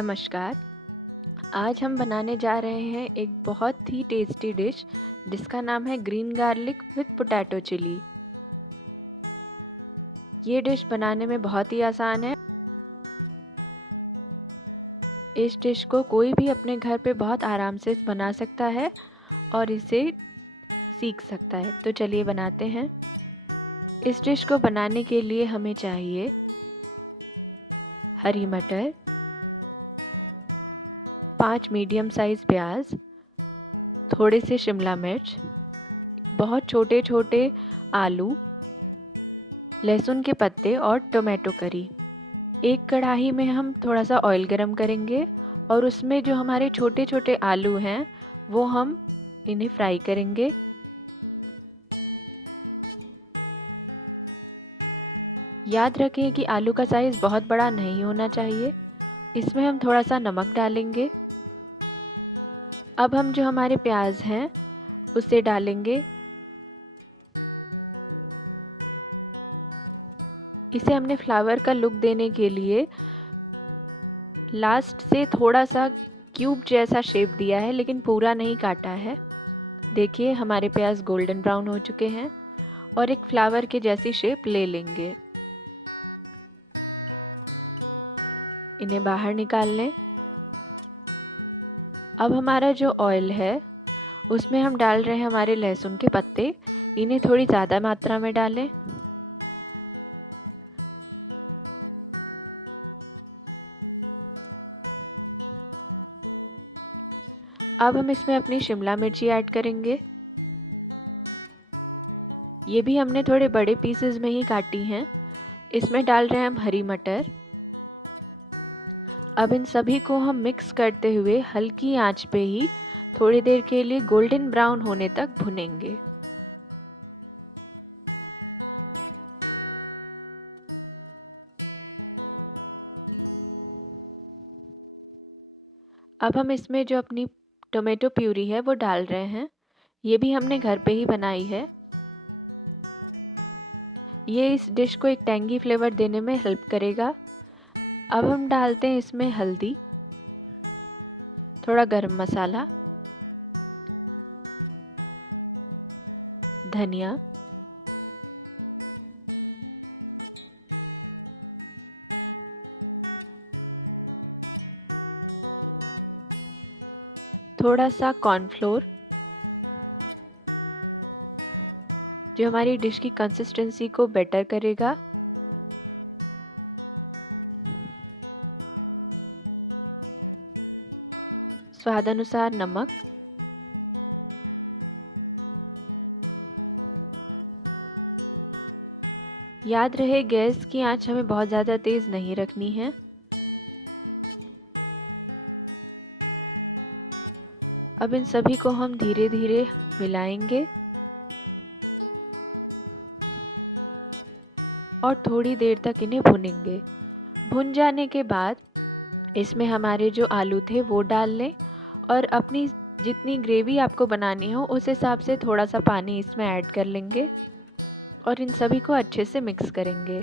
नमस्कार। आज हम बनाने जा रहे हैं एक बहुत ही टेस्टी डिश जिसका नाम है green garlic with potato chilli. ये डिश बनाने में बहुत ही आसान है। इस डिश को कोई भी अपने घर पे बहुत आराम से बना सकता है और इसे सीख सकता है। तो चलिए बनाते हैं। इस डिश को बनाने के लिए हमें चाहिए हरी मटर, 5 मीडियम साइज़ प्याज, थोड़े से शिमला मिर्च, बहुत छोटे छोटे आलू, लहसुन के पत्ते और टोमेटो करी। एक कढ़ाई में हम थोड़ा सा ऑयल गरम करेंगे और उसमें जो हमारे छोटे छोटे आलू हैं वो हम इन्हें फ्राई करेंगे। याद रखें कि आलू का साइज़ बहुत बड़ा नहीं होना चाहिए। इसमें हम थोड़ा सा नमक डालेंगे। अब हम जो हमारे प्याज हैं उसे डालेंगे। इसे हमने फ्लावर का लुक देने के लिए लास्ट से थोड़ा सा क्यूब जैसा शेप दिया है, लेकिन पूरा नहीं काटा है। देखिए हमारे प्याज गोल्डन ब्राउन हो चुके हैं और एक फ्लावर के जैसी शेप ले लेंगे। इन्हें बाहर निकाल लें। अब हमारा जो ऑयल है उसमें हम डाल रहे हैं हमारे लहसुन के पत्ते। इन्हें थोड़ी ज़्यादा मात्रा में डालें। अब हम इसमें अपनी शिमला मिर्ची ऐड करेंगे। ये भी हमने थोड़े बड़े पीसेस में ही काटी हैं। इसमें डाल रहे हैं हम हरी मटर। अब इन सभी को हम मिक्स करते हुए हल्की आंच पे ही थोड़ी देर के लिए गोल्डन ब्राउन होने तक भुनेंगे। अब हम इसमें जो अपनी टोमेटो प्यूरी है वो डाल रहे हैं। ये भी हमने घर पे ही बनाई है। ये इस डिश को एक टैंगी फ्लेवर देने में हेल्प करेगा। अब हम डालते हैं इसमें हल्दी, थोड़ा गरम मसाला, धनिया, थोड़ा सा कॉर्नफ्लोर जो हमारी डिश की कंसिस्टेंसी को बेटर करेगा, स्वादानुसार नमक, याद रहे गैस की आंच हमें बहुत ज़्यादा तेज़ नहीं रखनी है। अब इन सभी को हम धीरे धीरे मिलाएंगे और थोड़ी देर तक इन्हें भुनेंगे। भुन जाने के बाद इसमें हमारे जो आलू थे वो डाल लें और अपनी जितनी ग्रेवी आपको बनानी हो उस हिसाब से थोड़ा सा पानी इसमें ऐड कर लेंगे और इन सभी को अच्छे से मिक्स करेंगे।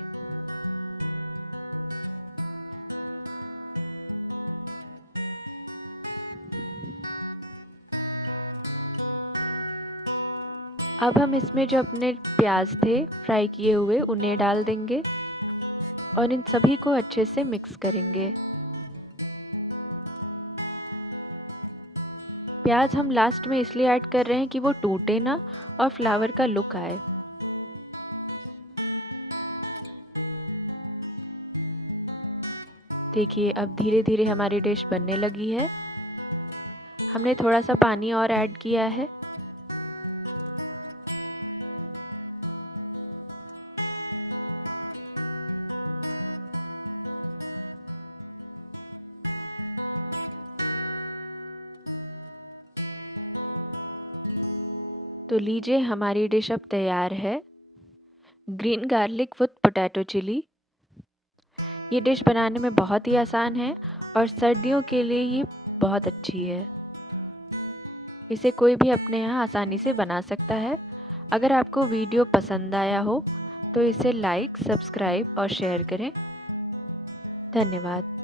अब हम इसमें जो अपने प्याज थे फ्राई किए हुए उन्हें डाल देंगे और इन सभी को अच्छे से मिक्स करेंगे। प्याज हम लास्ट में इसलिए ऐड कर रहे हैं कि वो टूटे ना और फ्लावर का लुक आए। देखिए अब धीरे धीरे हमारी डिश बनने लगी है। हमने थोड़ा सा पानी और ऐड किया है। तो लीजिए हमारी डिश अब तैयार है, green garlic with potato chilli. ये डिश बनाने में बहुत ही आसान है और सर्दियों के लिए ये बहुत अच्छी है। इसे कोई भी अपने यहाँ आसानी से बना सकता है। अगर आपको वीडियो पसंद आया हो तो इसे लाइक, सब्सक्राइब और शेयर करें। धन्यवाद।